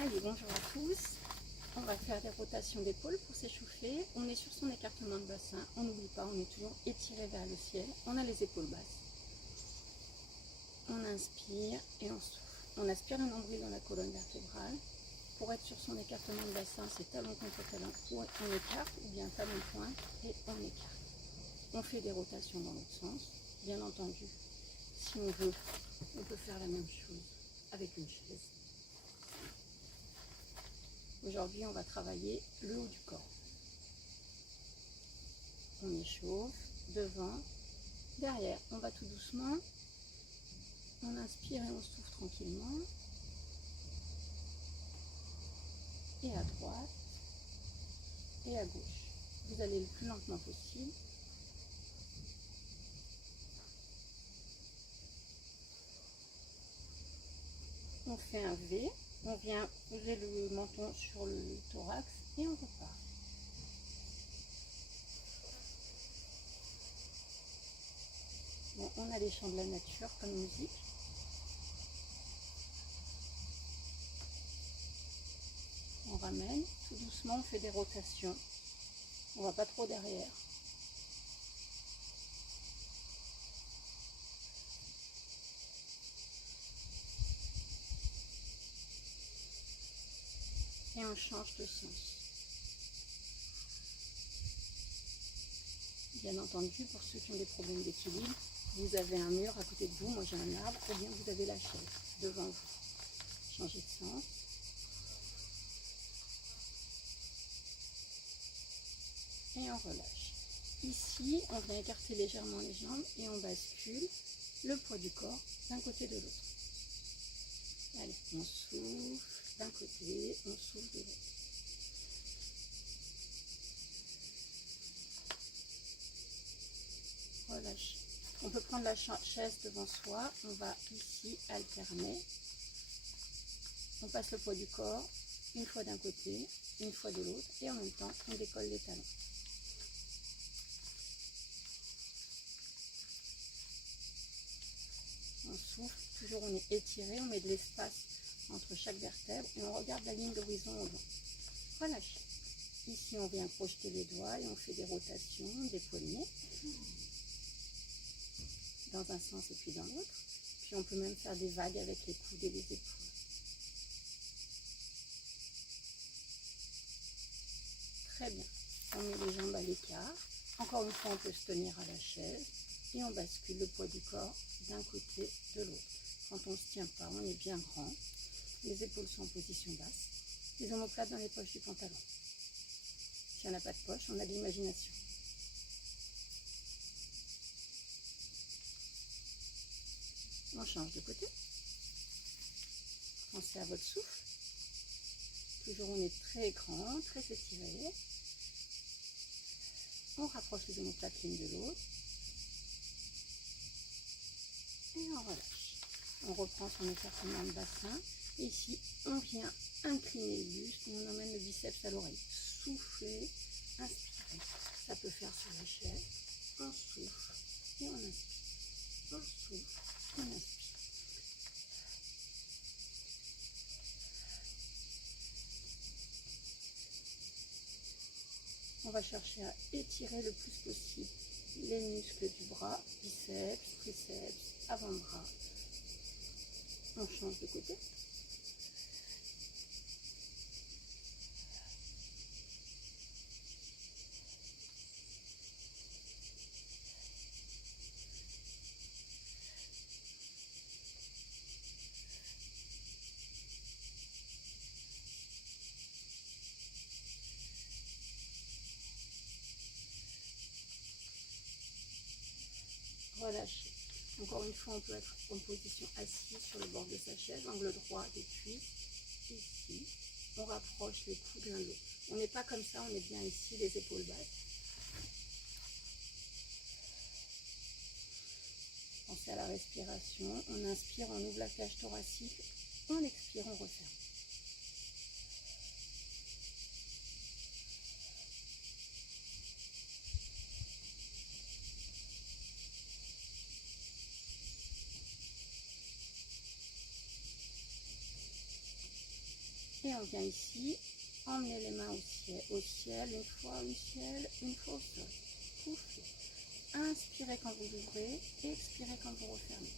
Allez, bonjour à tous. On va faire des rotations d'épaule pour s'échauffer. On est sur son écartement de bassin. On n'oublie pas, on est toujours étiré vers le ciel. On a les épaules basses. On inspire et on souffle. On aspire le nombril dans la colonne vertébrale. Pour être sur son écartement de bassin, c'est talon contre talon. Ou on écarte, ou bien talon pointe et on écarte. On fait des rotations dans l'autre sens. Bien entendu, si on veut, on peut faire la même chose avec une chaise. Aujourd'hui, on va travailler le haut du corps. On échauffe, devant, derrière. On va tout doucement. On inspire et on souffle tranquillement. Et à droite et à gauche. Vous allez le plus lentement possible. On fait un V. On vient poser le menton sur le thorax et on repart. Bon, on a les chants de la nature comme musique. On ramène, tout doucement on fait des rotations. On va pas trop derrière. Et on change de sens. Bien entendu, pour ceux qui ont des problèmes d'équilibre, vous avez un mur à côté de vous, moi j'ai un arbre, ou bien vous avez la chaise devant vous. Changez de sens. Et on relâche. Ici, on vient écarter légèrement les jambes et on bascule le poids du corps d'un côté de l'autre. Allez, on souffle d'un côté, on souffle de l'autre. Relâche. On peut prendre la chaise devant soi, on va ici alterner. On passe le poids du corps, une fois d'un côté, une fois de l'autre, et en même temps, on décolle les talons. On souffle, toujours on est étiré, on met de l'espace entre chaque vertèbre et on regarde la ligne d'horizon au vent. Relâche. Ici, on vient projeter les doigts et on fait des rotations des poignets dans un sens et puis dans l'autre. Puis on peut même faire des vagues avec les coudes et les épaules. Très bien. On met les jambes à l'écart. Encore une fois, on peut se tenir à la chaise et on bascule le poids du corps d'un côté de l'autre. Quand on ne se tient pas, on est bien grand. Les épaules sont en position basse. Les omoplates dans les poches du pantalon. Si on n'a pas de poche, on a de l'imagination. On change de côté. Pensez à votre souffle. Toujours on est très grand, très étiré. On rapproche les omoplates l'une de l'autre. Et on relâche. On reprend son écartement de bassin. Et ici, on vient incliner le buste et on emmène le biceps à l'oreille. Soufflez, inspirez. Ça peut faire sur la chaise. On souffle et on inspire. On souffle, on inspire. On va chercher à étirer le plus possible les muscles du bras, biceps, triceps, avant-bras. On change de côté. Relâchez. Encore une fois, on peut être en position assise sur le bord de sa chaise, angle droit des cuisses, ici. On rapproche les coudes l'un de l'autre. On n'est pas comme ça, on est bien ici, les épaules basses. Pensez à la respiration. On inspire, on ouvre la cage thoracique. On expire, on referme. Et on vient ici, emmener les mains au ciel, une fois au sol. Soufflez. Inspirez quand vous ouvrez, expirez quand vous refermez.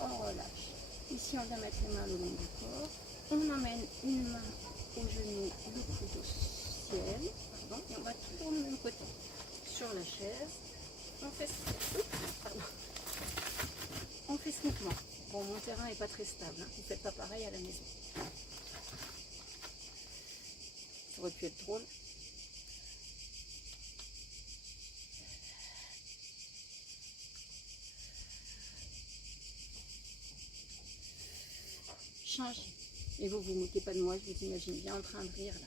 On relâche. Ici, on vient mettre les mains le long du corps. On emmène une main au genou, le coude au ciel. Pardon, et on va toujours le même côté. Sur la chaise, on fait ce mouvement. Bon, mon terrain n'est pas très stable. Hein. Vous ne faites pas pareil à la maison. Ça aurait pu être drôle. Changez. Et vous vous moquez pas de moi, je vous imagine bien en train de rire là.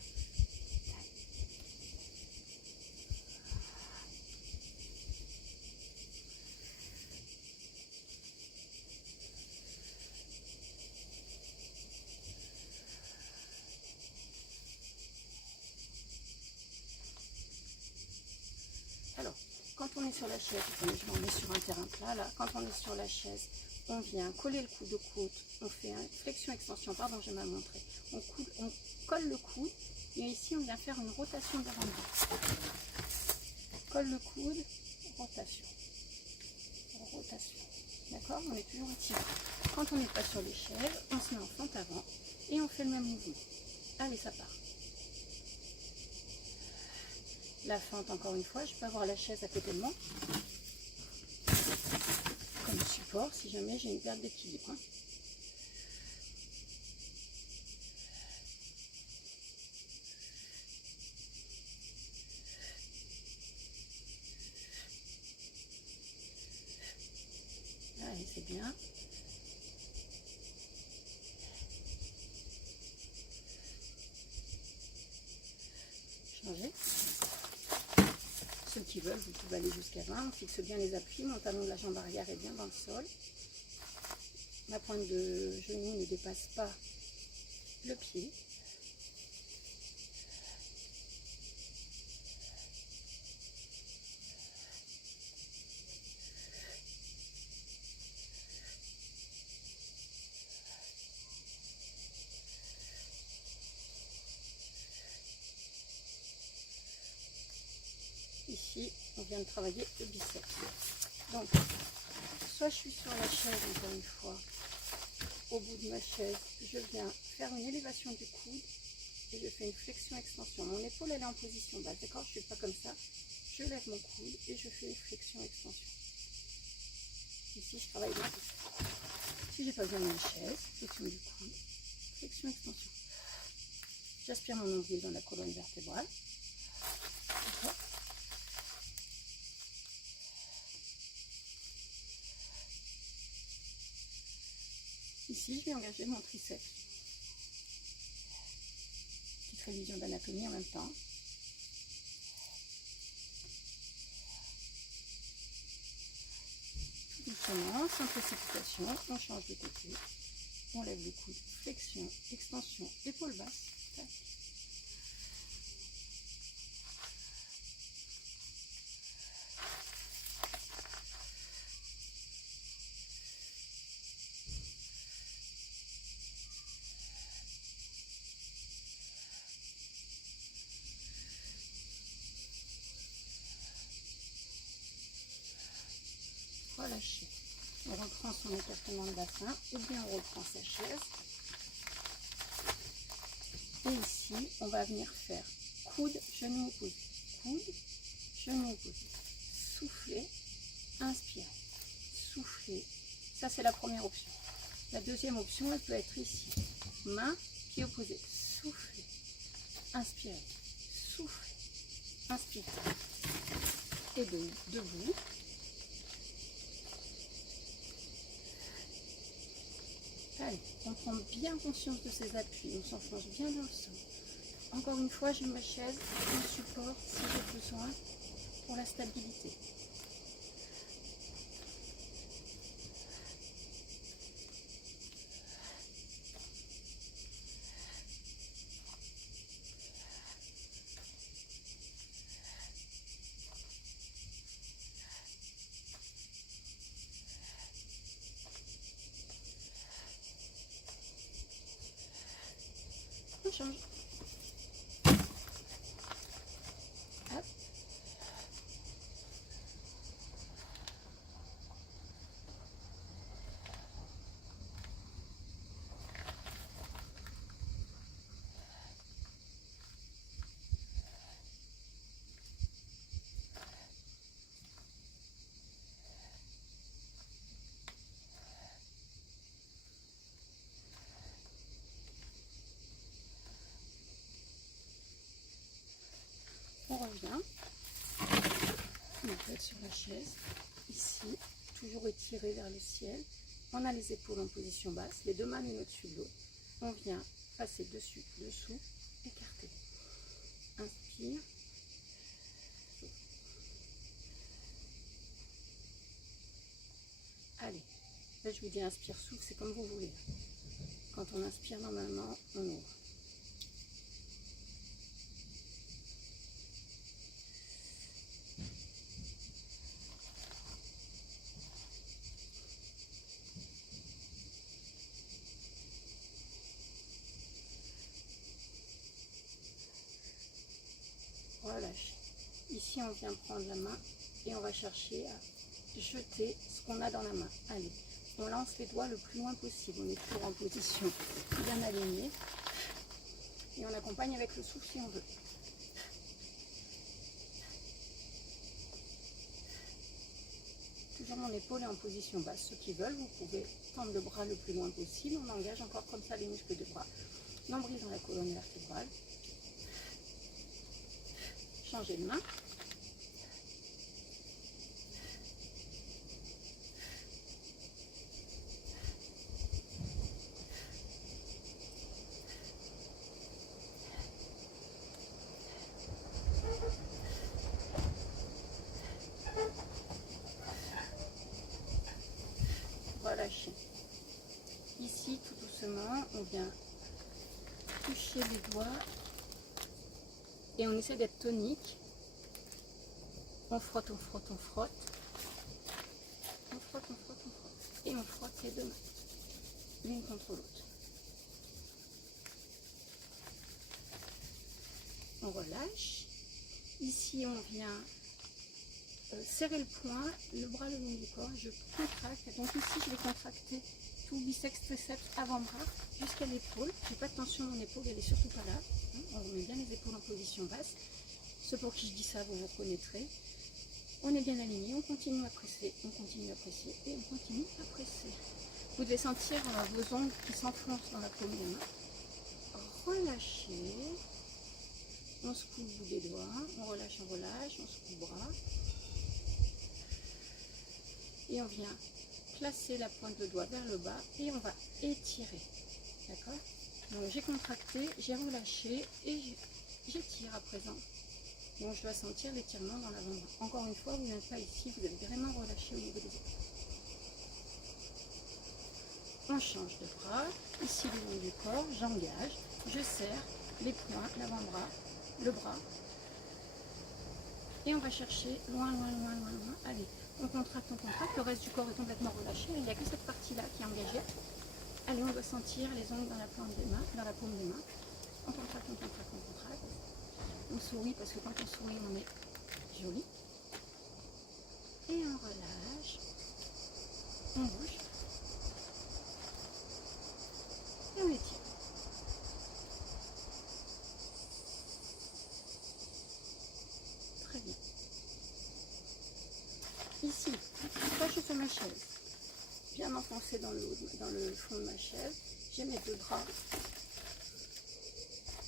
Alors, quand on est sur la chaise, on est sur un terrain plat là, quand on est sur la chaise, on vient coller le coude au coude, on fait une flexion-extension, pardon, j'ai mal montré. On colle le coude et ici on vient faire une rotation d'avant-bras. Colle le coude, rotation. Rotation. D'accord? On est toujours étiré. Quand on n'est pas sur l'échelle, on se met en fente avant et on fait le même mouvement. Allez, ça part. La fente, encore une fois, je peux avoir la chaise à côté de moi comme support si jamais j'ai une perte d'équilibre. Hein. Allez, c'est bien. Changer. Ceux qui veulent, vous pouvez aller jusqu'à 20. On fixe bien les appuis. Mon talon de la jambe arrière est bien dans le sol. Ma pointe de genou ne dépasse pas le pied. Ici, on vient de travailler le biceps. Donc, soit je suis sur la chaise, encore une fois, au bout de ma chaise, je viens faire une élévation du coude et je fais une flexion-extension. Mon épaule, elle est en position basse, d'accord? Je ne fais pas comme ça. Je lève mon coude et je fais une flexion-extension. Ici, je travaille le coude. Si j'ai pas besoin d'une chaise, flexion du coude, flexion-extension. J'aspire mon nombril dans la colonne vertébrale. D'accord? Ici, je vais engager mon triceps. Petite révision d'anatomie en même temps. Tout doucement, sans précipitation, on change de côté. On lève le coude, flexion, extension, épaule basse. Tac. Relâcher. On reprend son écartement de bassin ou bien on reprend sa chaise. Et ici, on va venir faire coude, genou opposé. Coude, genou opposé. Soufflez, inspirez. Soufflez. Ça, c'est la première option. La deuxième option, elle peut être ici. Main, pied opposé. Soufflez, inspirez. Soufflez, inspirez. Et debout. Allez, on prend bien conscience de ses appuis, on s'enfonce bien dans le sol. Encore une fois, j'ai ma chaise, mon support si j'ai besoin pour la stabilité. change. Hop. On revient. On peut être sur la chaise. Ici, toujours étiré vers le ciel. On a les épaules en position basse, les deux mains l'une au-dessus de l'autre. On vient passer dessus, dessous, écarter. Inspire. Souffle. Allez. Là, je vous dis inspire, souffle, c'est comme vous voulez. Quand on inspire, normalement, on ouvre. Relâche. Ici, on vient prendre la main et on va chercher à jeter ce qu'on a dans la main. Allez, on lance les doigts le plus loin possible. On est toujours en position bien alignée. Et on accompagne avec le souffle si on veut. Toujours mon épaule est en position basse. Ceux qui veulent, vous pouvez tendre le bras le plus loin possible. On engage encore comme ça les muscles du bras. Nombril dans la colonne vertébrale. Changer de main. Relâchez. Ici, tout doucement, on vient toucher les doigts et on essaie d'être tonique. On frotte, on frotte, on frotte. On frotte, on frotte, on frotte. Et on frotte les deux mains, l'une contre l'autre. On relâche. Ici, on vient serrer le poing, le bras le long du corps. Je contracte. Donc ici, je vais contracter tout biceps, triceps, avant-bras jusqu'à l'épaule. J'ai pas de tension dans l'épaule, elle est surtout pas là. On remet bien les épaules en position basse. Ceux pour qui je dis ça, vous vous reconnaîtrez. On est bien aligné, on continue à presser, on continue à presser et on continue à presser. Vous devez sentir vos ongles qui s'enfoncent dans la paume des mains. Relâchez. On secoue le bout des doigts, on relâche, on secoue le bras. Et on vient placer la pointe de doigt vers le bas et on va étirer. D'accord? Donc j'ai contracté, j'ai relâché et j'étire à présent. Donc je dois sentir l'étirement dans l'avant-bras. Encore une fois, vous n'êtes pas ici, vous êtes vraiment relâché au niveau des épaules. On change de bras. Ici le long du corps, j'engage, je serre les poings, l'avant-bras, le bras. Et on va chercher loin, loin, loin, loin, loin. Allez, on contracte, le reste du corps est complètement relâché. Il n'y a que cette partie-là qui est engagée. Allez, on doit sentir les ongles dans la paume des mains, On contracte, on contracte, on contracte. On sourit parce que quand on sourit, on est joli. Et on relâche. On bouge. Et on étire. Très bien. Ici, quand je suis sur ma chaise, bien m'enfoncer dans le fond de ma chaise, j'ai mes deux bras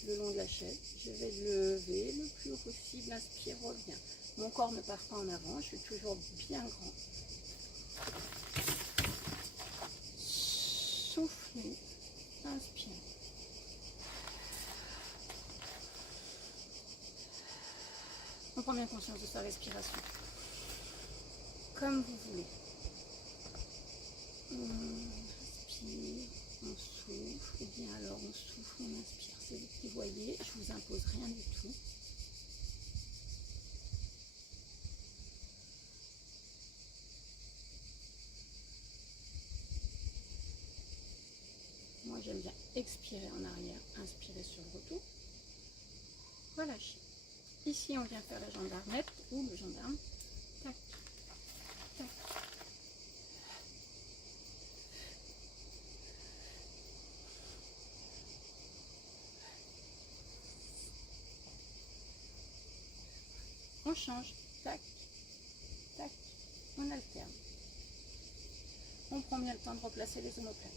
le long de la chaise. Je vais lever le plus haut possible, inspire, reviens. Mon corps ne part pas en avant, je suis toujours bien grand. Soufflez, inspire. On prend bien conscience de sa respiration. Comme vous voulez. On inspire, on souffle, ou bien alors on souffle, on inspire. C'est vous qui voyez, je ne vous impose rien du tout. Moi j'aime bien expirer en arrière, inspirer sur le retour, relâcher. Ici, on vient faire la gendarmette ou le gendarme. Tac, tac. On change. Tac, tac. On alterne. On prend bien le temps de replacer les omoplates.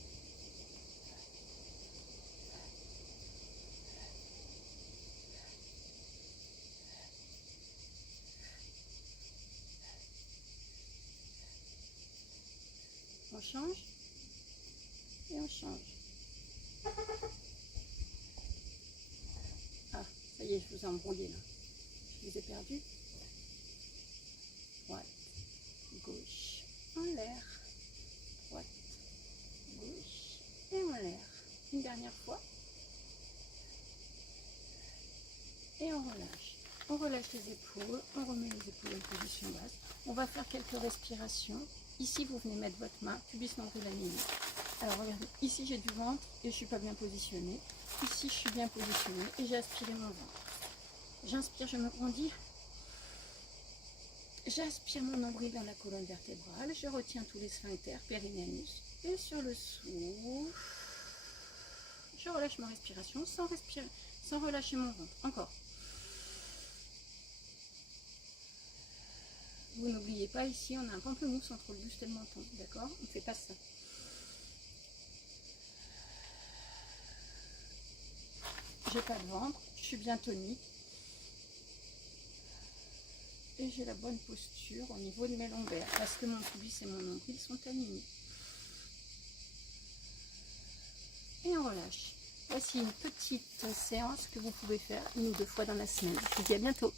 On change et on change. Ah, ça y est, je vous ai embrouillé là. Je vous ai perdu. Droite, gauche, en l'air. Droite, gauche et en l'air. Une dernière fois. Et on relâche. On relâche les épaules, on remet les épaules en position basse. On va faire quelques respirations. Ici, vous venez mettre votre main, pubis nombril aligné. Alors regardez, ici j'ai du ventre et je ne suis pas bien positionnée. Ici, je suis bien positionnée et j'ai aspiré mon ventre. J'inspire, je me grandis. J'aspire mon nombril dans la colonne vertébrale. Je retiens tous les sphincters, périnéus. Et sur le souffle, je relâche ma respiration sans relâcher mon ventre. Encore. Vous n'oubliez pas, ici, on a un pamplemousse entre le buste et le menton. D'accord? On ne fait pas ça. J'ai pas de ventre, je suis bien tonique. Et j'ai la bonne posture au niveau de mes lombaires. Parce que mon pubis et mon nombril sont alignés. Et on relâche. Voici une petite séance que vous pouvez faire 1 ou 2 fois dans la semaine. Je vous dis à bientôt.